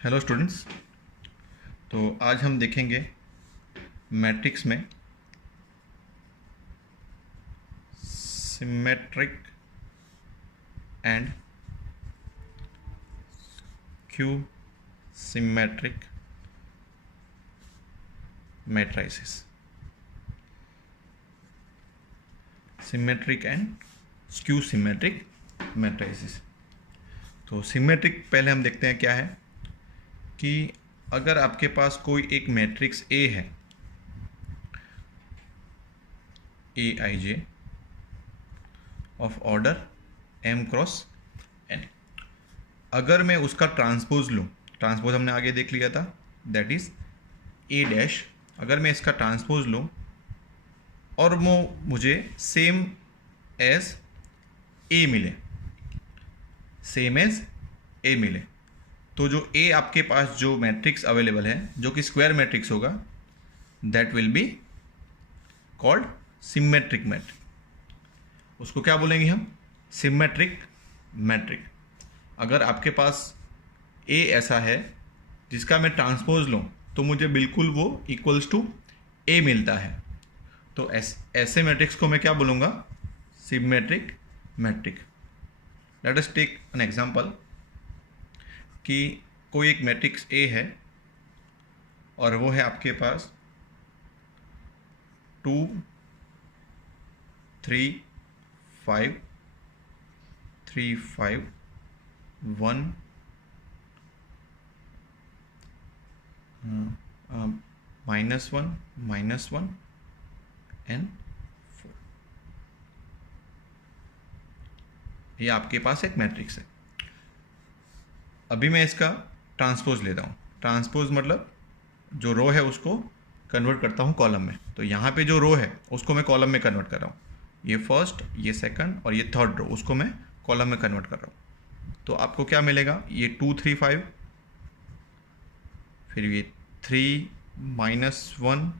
Hello students. तो आज हम देखेंगे मैट्रिक्स में symmetric and skew symmetric matrices. Symmetric and skew symmetric matrices. तो सिमेट्रिक पहले हम देखते हैं क्या है कि अगर आपके पास कोई एक मैट्रिक्स ए है, A I J of order M cross N, अगर मैं उसका ट्रांसपोज लूँ, ट्रांसपोज हमने आगे देख लिया था, दैट इज ए डैश। अगर मैं इसका ट्रांसपोज लूँ और वो मुझे सेम एज ए मिले, सेम एज ए मिले, तो जो ए आपके पास जो मैट्रिक्स अवेलेबल है जो कि स्क्वायर मैट्रिक्स होगा, that will be called symmetric matric. उसको क्या बोलेंगे हम? Symmetric matric. अगर आपके पास ए ऐसा है जिसका मैं ट्रांसपोज लूँ तो मुझे बिल्कुल वो इक्वल्स टू ए मिलता है, तो ऐसे मैट्रिक्स को मैं क्या बोलूँगा? Symmetric matric. Let us take an example कि कोई एक मैट्रिक्स ए है और वो है आपके पास 2 3 5 3 5 1 -1 एंड 4। ये आपके पास एक मैट्रिक्स है। अभी मैं इसका ट्रांसपोज लेता हूँ। ट्रांसपोज मतलब जो रो है उसको कन्वर्ट करता हूँ कॉलम में। तो यहाँ पे जो रो है उसको मैं कॉलम में कन्वर्ट कर रहा हूँ। ये फर्स्ट, ये सेकंड और ये थर्ड रो, उसको मैं कॉलम में कन्वर्ट कर रहा हूँ। तो आपको क्या मिलेगा? ये 2 3 5, फिर ये 3 + 1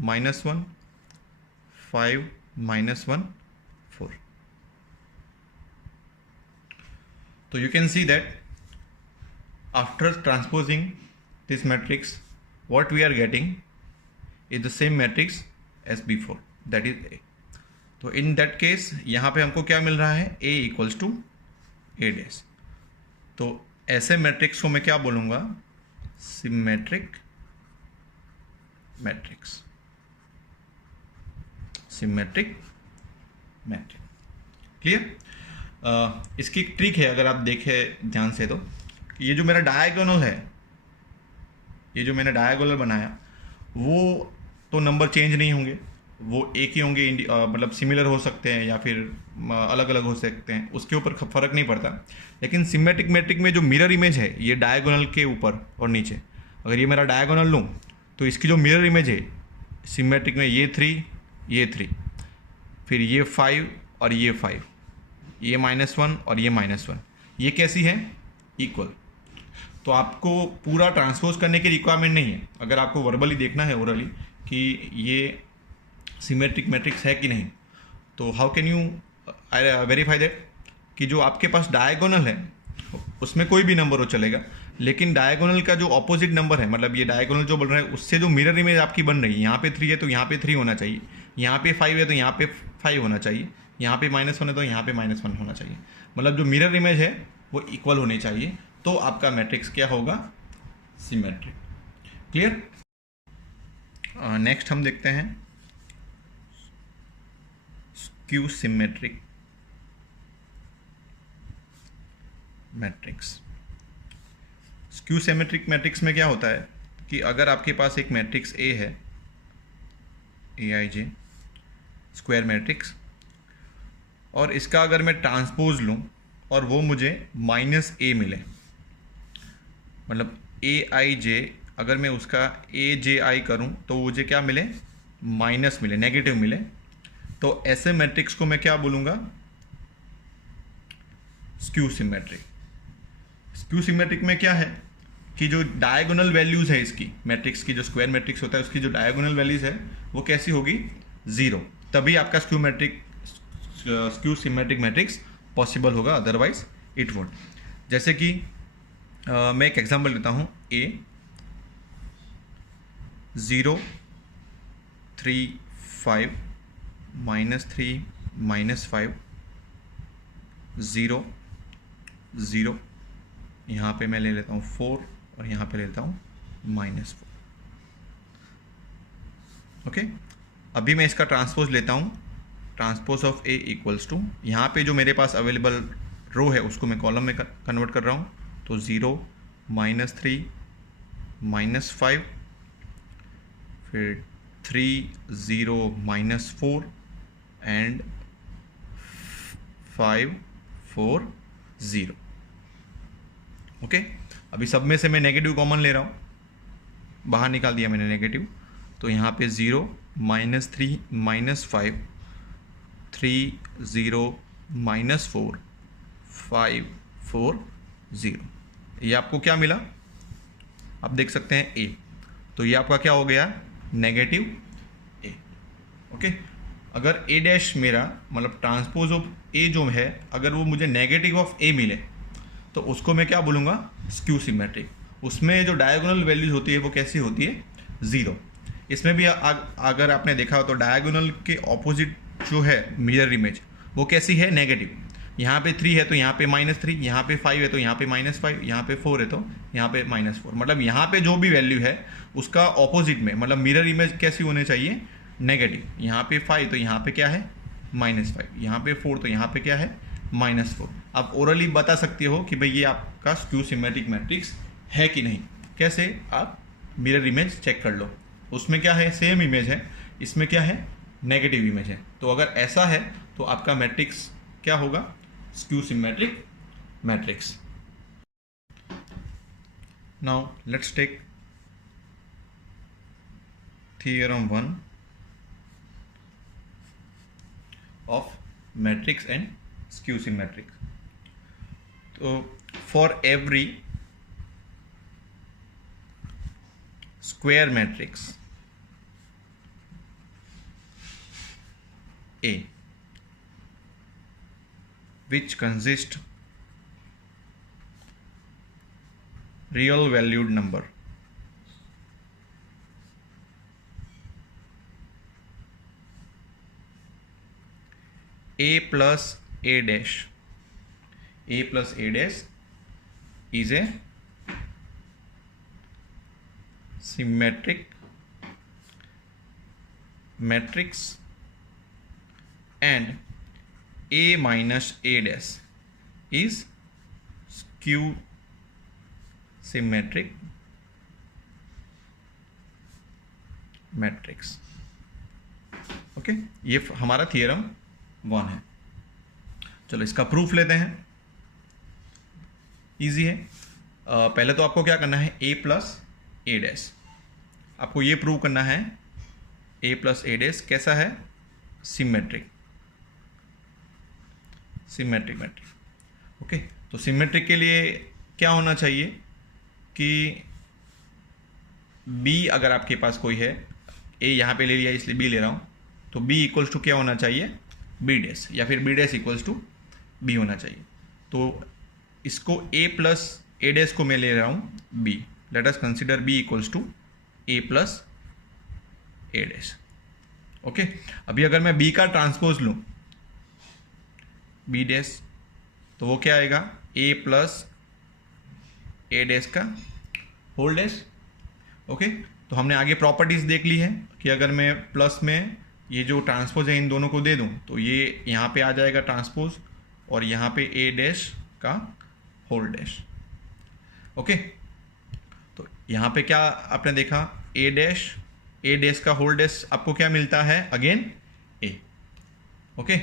-1 5 -1 4। So you can see that after transposing this matrix, what we are getting is the same matrix as before, that is A. तो in that case यहाँ पे हमको क्या मिल रहा है? A equals to A dash। तो ऐसे मैट्रिक्स को मैं क्या बोलूँगा? Symmetric matrix. Symmetric matrix. Clear? इसकी एक ट्रिक है, अगर आप देखें ध्यान से, तो ये जो मेरा डायगोनल है, ये जो मैंने डायगोनल बनाया, वो तो नंबर चेंज नहीं होंगे, वो एक ही होंगे, मतलब सिमिलर हो सकते हैं या फिर अलग अलग हो सकते हैं, उसके ऊपर फ़र्क नहीं पड़ता। लेकिन सिमेट्रिक मैट्रिक में जो मिरर इमेज है, ये डायगोनल के ऊपर और नीचे, अगर ये मेरा डायगोनल लूँ तो इसकी जो मिरर इमेज है सिमेट्रिक में, ये 3, फिर ये 5 और ये 5, ये -1 और ये -1, ये कैसी है? इक्वल। तो आपको पूरा ट्रांसपोज करने की रिक्वायरमेंट नहीं है। अगर आपको वर्बली देखना है, ओरली, कि ये सिमेट्रिक मैट्रिक्स है कि नहीं, तो how can you verify that? कि जो आपके पास डायगोनल है उसमें कोई भी नंबर हो चलेगा, लेकिन डायगोनल का जो ऑपोजिट नंबर है, मतलब ये डायगोनल जो बोल रहा है, उससे जो मिरर इमेज आपकी बन रही है, यहाँ पे 3 है तो यहाँ पे 3 होना चाहिए, यहाँ पे 5 है तो यहाँ पे 5 होना चाहिए, यहाँ पे -1 है तो यहाँ पे -1 होना चाहिए। मतलब जो मिरर इमेज है वो इक्वल होनी चाहिए, तो आपका मैट्रिक्स क्या होगा? सिमेट्रिक। क्लियर? नेक्स्ट हम देखते हैं skew symmetric matrix. Skew symmetric matrix में क्या होता है कि अगर आपके पास एक मैट्रिक्स ए है, AIJ स्क्वायर मैट्रिक्स, और इसका अगर मैं ट्रांसपोज लूँ और वो मुझे -A मिले, मतलब AIJ, अगर मैं उसका AJI करूँ तो मुझे क्या मिले? माइनस मिले, नेगेटिव मिले, तो ऐसे मैट्रिक्स को मैं क्या बोलूँगा? Skew symmetric. स्क्यू सिमेट्रिक में क्या है कि जो डायगोनल वैल्यूज़ है इसकी मैट्रिक्स की, जो स्क्वायर मैट्रिक्स होता है उसकी जो डायगोनल वैल्यूज़ है वो कैसी होगी? 0। तभी आपका स्क्यू सिमेट्रिक मैट्रिक्स पॉसिबल होगा, अदरवाइज इट वोंट। जैसे कि मैं एक एग्जांपल लेता हूँ, A 0 3 5 -3 -5 0 0, यहाँ पे मैं ले लेता हूँ 4 और यहाँ पे ले लेता हूँ -4। ओके, अभी मैं इसका ट्रांसपोज लेता हूँ, transpose of A equals to, यहाँ पे जो मेरे पास अवेलेबल रो है उसको मैं कॉलम में कन्वर्ट कर रहा हूँ, तो 0 -3 -5, फिर 3 0 -4 एंड 5 4 0। ओके, अभी सब में से मैं नेगेटिव कॉमन ले रहा हूँ, बाहर निकाल दिया मैंने नेगेटिव, तो यहाँ पे 0 -3 -5 3 0 -4 5 4 0। ये आपको क्या मिला, आप देख सकते हैं A, तो ये आपका क्या हो गया, नेगेटिव A। ओके, अगर A डैश मेरा मतलब ट्रांसपोज ऑफ A जो है, अगर वो मुझे नेगेटिव ऑफ A मिले तो उसको मैं क्या बोलूँगा, स्क्यू सिमेट्रिक। उसमें जो डायगोनल वैल्यूज होती है वो कैसी होती है, 0। इसमें भी अगर आपने देखा हो तो डायगोनल के ऑपोजिट जो है मिरर इमेज वो कैसी है, नेगेटिव। यहाँ पे 3 है तो यहाँ पे -3, यहाँ पे 5 है तो यहाँ पे -5, यहाँ पे 4 है तो यहाँ पे -4। मतलब यहाँ पे जो भी वैल्यू है उसका ऑपोजिट में, मतलब मिरर इमेज कैसी होनी चाहिए, नेगेटिव। यहाँ पे 5 तो यहाँ पे क्या है, -5, यहाँ पे 4 तो यहाँ पे क्या है, -4। आप ओरली बता सकते हो कि भाई ये आपका स्क्यू सिमेट्रिक मैट्रिक्स है कि नहीं। कैसे, आप मिरर इमेज चेक कर लो, उसमें क्या है, सेम इमेज है, इसमें क्या है, नेगेटिव इमेज है। तो अगर ऐसा है तो आपका मैट्रिक्स क्या होगा, skew symmetric matrix. Now let's take theorem 1 of matrix and skew symmetric. तो for every square matrix A which consist real valued number A plus A dash, A plus A dash is a symmetric matrix and A minus A dash is skew symmetric matrix। Okay, ये हमारा theorem 1 है। चलो इसका proof लेते हैं, easy है। पहले तो आपको क्या करना है, A प्लस A डैश, आपको ये प्रूव करना है A प्लस A डैश कैसा है, सिमेट्रिक मैट्रिक्स। ओके, तो सिमेट्रिक के लिए क्या होना चाहिए कि B अगर आपके पास कोई है, A यहाँ पे ले लिया इसलिए B ले रहा हूँ, तो B इक्वल्स टू क्या होना चाहिए, B डैश, या फिर B dash equals to B होना चाहिए। तो इसको A प्लस A डैश को मैं ले रहा हूँ B, let us consider B equals to A plus A dash. Okay, अभी अगर मैं B का ट्रांसपोज लूँ B डैश, तो वो क्या आएगा, A प्लस A डैश का होल डैश। ओके, तो हमने आगे प्रॉपर्टीज देख ली है कि अगर मैं प्लस में ये जो ट्रांसपोज है इन दोनों को दे दूं तो ये यहाँ पे आ जाएगा ट्रांसपोज, और यहाँ पे A डैश का होल डैश। ओके, तो यहाँ पे क्या आपने देखा, A डैश का होल डैश आपको क्या मिलता है, अगेन A। ओके,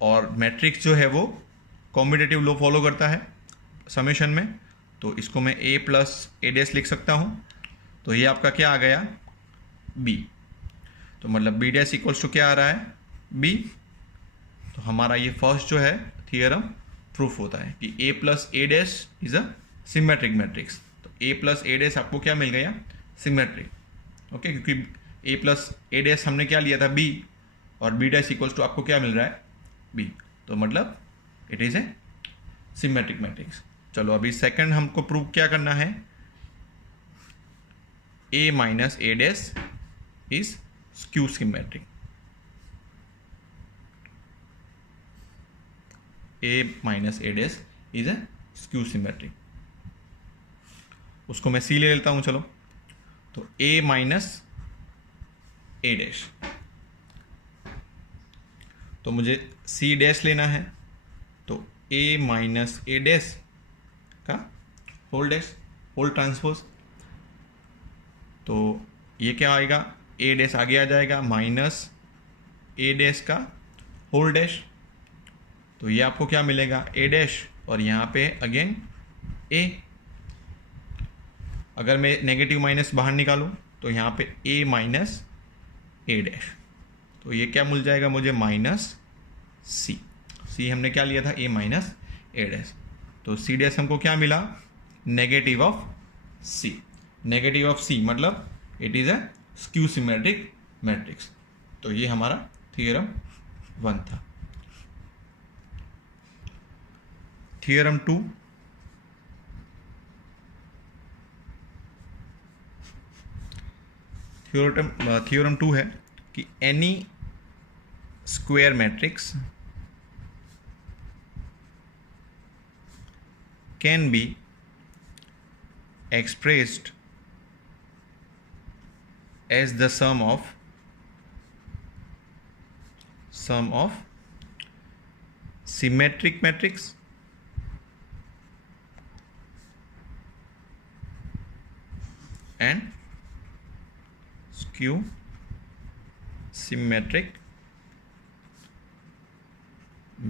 और मैट्रिक्स जो है वो कॉम्बिनेटिव लॉ फॉलो करता है समेशन में, तो इसको मैं A प्लस A डैश लिख सकता हूँ। तो ये आपका क्या आ गया, B। तो मतलब B डैश इक्वल्स टू क्या आ रहा है, B। तो हमारा ये फर्स्ट जो है थियरम प्रूफ होता है कि A plus A dash is a symmetric matrix. तो A प्लस A डैश आपको क्या मिल गया, सिमेट्रिक। ओके, क्योंकि A प्लस A डैश हमने क्या लिया था, B, और B डैश इक्वल्स टू आपको क्या मिल रहा है, B। तो मतलब it is a symmetric matrix. चलो अभी सेकंड हमको प्रूव क्या करना है, A minus A dash is skew symmetric. A minus A dash is a skew symmetric. उसको मैं C ले लेता हूं। चलो तो A माइनस A डैश, तो मुझे C डैश लेना है, तो A माइनस A डैश का होल डैश, होल ट्रांसपोज। तो ये क्या आएगा, A डैश आगे आ जाएगा माइनस A डैश का होल डैश। तो ये आपको क्या मिलेगा, A डैश, और यहाँ पे अगेन A। अगर मैं नेगेटिव माइनस बाहर निकालूँ तो यहाँ पे A माइनस A डैश, तो ये क्या मिल जाएगा मुझे, माइनस C हमने क्या लिया था, A माइनस A डैश। तो C डैश हमको क्या मिला, negative of C। Negative of C मतलब it is a skew symmetric matrix. तो ये हमारा थियरम 1 था। थियरम 2, थियोरम 2 है कि N E square matrix can be expressed as the sum of symmetric matrix and skew symmetric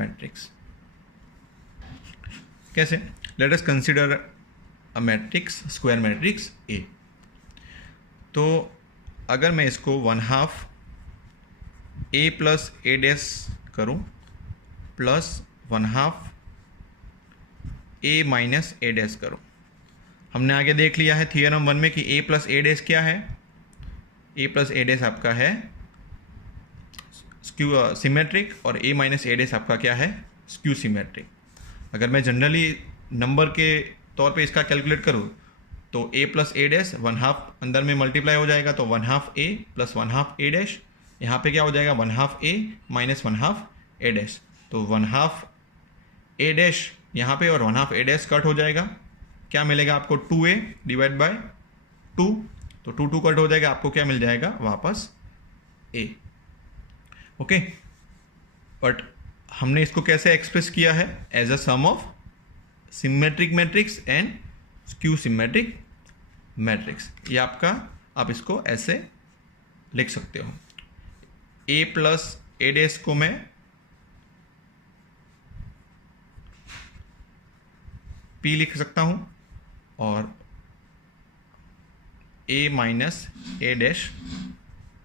matrix। कैसे? Let us consider a matrix, square matrix A। तो अगर मैं इसको 1/2 A प्लस A डैश करूँ plus 1/2 A minus A dash करूँ, हमने आगे देख लिया है थियरम 1 में कि A प्लस A डैश क्या है, A प्लस A डैश आपका है स्क्यू सिमेट्रिक, और A माइनस A डैश आपका क्या है, स्क्यू सिमेट्रिक। अगर मैं जनरली नंबर के तौर पे इसका कैलकुलेट करूँ तो A प्लस A डैश 1/2 अंदर में मल्टीप्लाई हो जाएगा, तो 1/2 A प्लस 1/2 A डैश, यहाँ पे क्या हो जाएगा 1/2 A माइनस 1/2 A डैश। तो 1/2 A डैश यहाँ पे और 1/2 A डैश कट हो जाएगा, क्या मिलेगा आपको 2A डिवाइड बाय 2, तो 2 कट हो जाएगा, आपको क्या मिल जाएगा वापस A। ओके, बट हमने इसको कैसे एक्सप्रेस किया है, as a sum of symmetric matrix and skew symmetric matrix. ये आपका, आप इसको ऐसे लिख सकते हो, A प्लस A डैश को मैं P लिख सकता हूं और A माइनस A डैश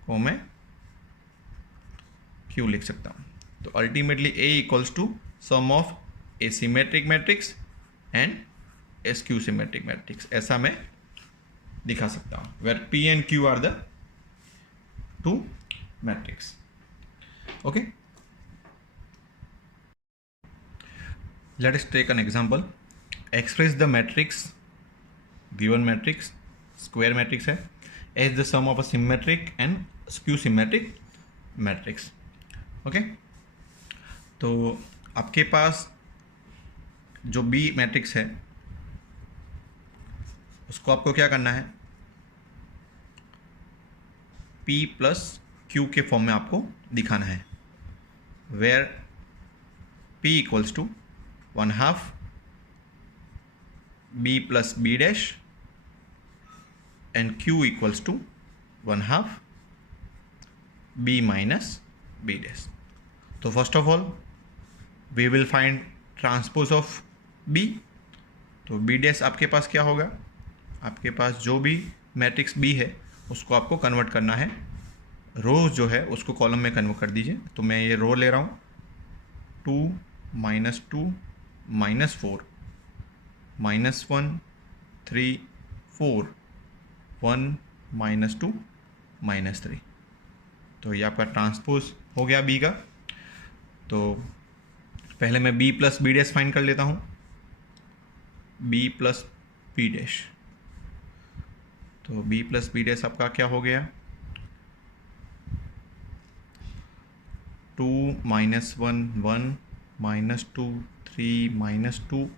को मैं Q लिख सकता हूं। तो ultimately A equals to sum of a symmetric matrix and a skew symmetric matrix, ऐसा मैं दिखा सकता हूं, where P and Q are the two matrix. Okay, let us take an example. Express the matrix, given matrix square matrix है, as the sum of a symmetric and skew symmetric matrix. Okay, तो आपके पास जो B matrix है उसको आपको क्या करना है, P प्लस Q के फॉर्म में आपको दिखाना है, where P equals to 1/2 B plus B dash and Q equals to 1/2 B minus B dash. तो first of all we will find transpose of B। तो B डैश आपके पास क्या होगा, आपके पास जो भी मैट्रिक्स B है उसको आपको कन्वर्ट करना है, रो जो है उसको कॉलम में कन्वर्ट कर दीजिए। तो मैं ये रो ले रहा हूँ, 2 minus 2 minus 4 minus 1 3 4 1 minus 2 minus 3। तो ये आपका ट्रांसपोज हो गया B का। तो पहले मैं B plus B dash find कर लेता हूँ। B plus B dash. तो बी प्लस बी डैश आपका क्या हो गया, 2 -1 1 -2 3 -2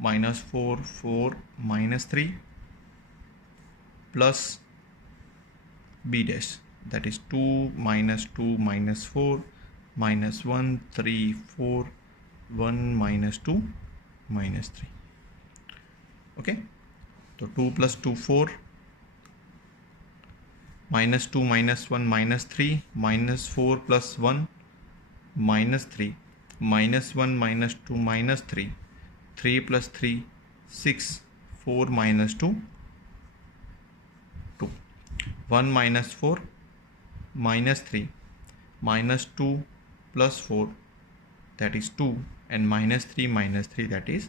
-4 4 -3 plus B dash, that is 2 -2 -4 -1 3 4 1 -2 -3। Okay, तो 2 + 2 4 -2 -1 -3 -4 + 1 -3 -1 -2 -3 3 + 3 6 4 -2 2 1 -4 -3 -2 + 4 that is 2 and -3 -3 that is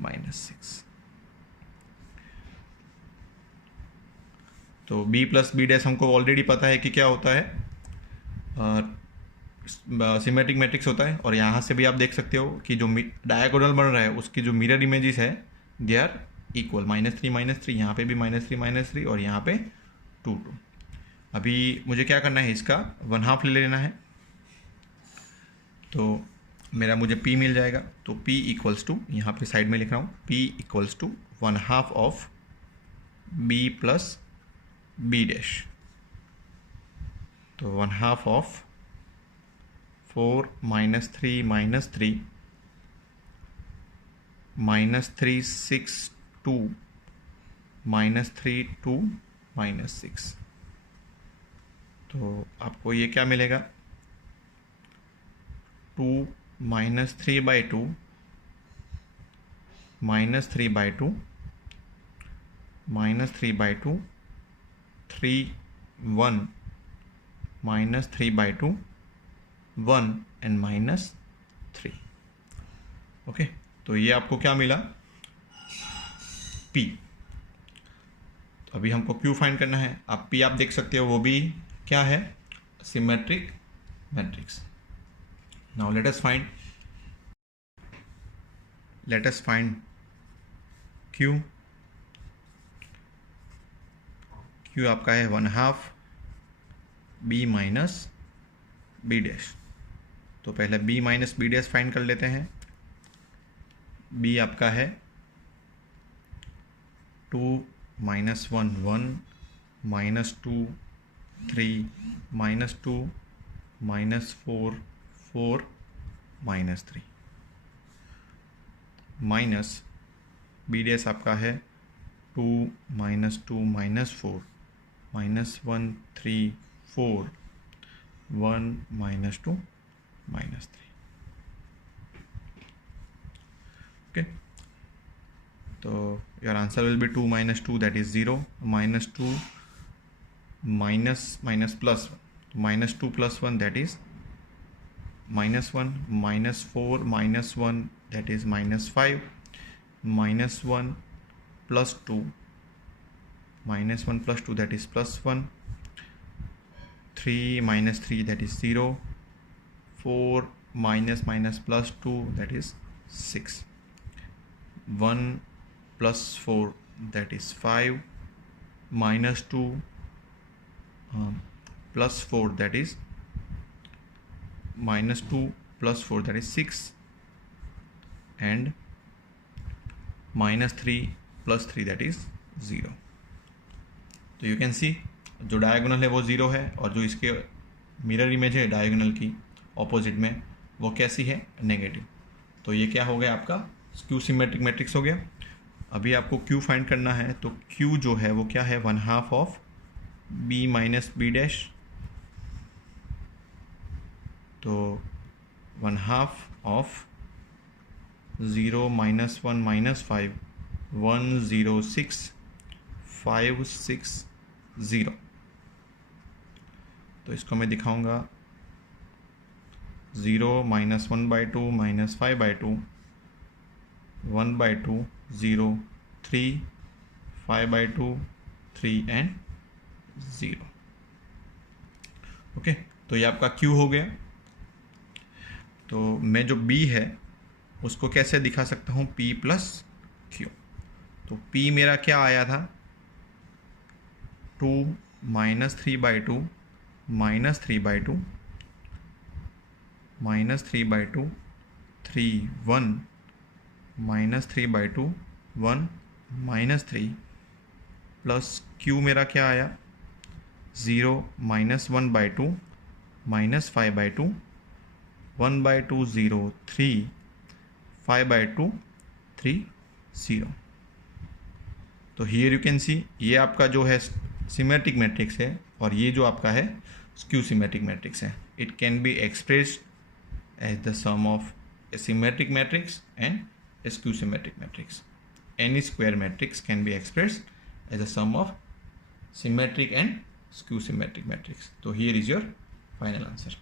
-6। तो b प्लस बी डैश हमको ऑलरेडी पता है कि क्या होता है, सिमेट्रिक मैट्रिक्स होता है। और यहाँ से भी आप देख सकते हो कि जो डायगोनल बन रहा है उसकी जो मिरर इमेजेस है दे आर इक्वल, -3 -3, यहाँ पे भी -3 -3 और यहाँ पे 2 2। अभी मुझे क्या करना है, इसका 1/2 ले लेना है। तो मेरा मुझे p मिल जाएगा। तो p इक्वल्स टू, यहाँ पे साइड में लिख रहा हूँ, p equals to 1/2 of b plus B dash. तो 1/2 ऑफ 4 -3 -3 -3 6 2 -3 2 -6। तो आपको ये क्या मिलेगा, 2 -3/2 -3/2 -3/2 3 1 -3/2 1 and -3। ओके, तो ये आपको क्या मिला, P। तो अभी हमको Q फाइंड करना है। आप P आप देख सकते हो, वो भी क्या है, symmetric matrix. Now let us find Q। Q आपका है 1/2 b माइनस बी डैश। तो पहले b minus B dash find कर लेते हैं। b आपका है 2 -1 1 -2 3 -2 -4 4 -3 माइनस बी डैश आपका है 2 -2 -4 -1 3 4 1 -2 -3। ओके, तो your answer will be 2 - 2 that is 0 -2 minus plus -2 + 1 that is -1 -4 -1 that is -5 -1 + 2 -1 + 2 that is +1 3 -3 that is 0 4 - +2 that is 6 1 + 4 that is 5 -2 + 4 that is -2 + 4 that is 6 and -3 + 3 that is 0। तो you can see जो diagonal है वो 0 है और जो इसके mirror image है diagonal की ऑपोजिट में वो कैसी है, नेगेटिव। तो ये क्या हो गया, आपका क्यू सिमेट्रिक मैट्रिक्स हो गया। अभी आपको क्यू फाइंड करना है। तो क्यू जो है वो क्या है, 1/2 of b minus B dash. तो 1/2 ऑफ 0 -1 -5 1 0 6 5 6 0। तो इसको मैं दिखाऊंगा 0 -1/2 -5/2 1/2 0 3 5/2 3 and 0। ओके, तो ये आपका Q हो गया। तो मैं जो B है उसको कैसे दिखा सकता हूँ, P + Q. तो P मेरा क्या आया था, 2 minus 3/2 minus 3/2 minus 3/2 3 1 minus 3/2 1 minus 3 plus Q मेरा क्या आया, 0 माइनस 1/2 माइनस 5/2 1/2 0 3 5/2 3 0. तो हियर यू कैन सी ये आपका जो है सिमेट्रिक मैट्रिक्स है और ये जो आपका है स्क्यू सिमेट्रिक मैट्रिक्स है. It can be expressed as the sum of a symmetric matrix and a skew symmetric matrix. Any square matrix can be expressed as a sum of symmetric and skew symmetric matrix. So here is your final answer.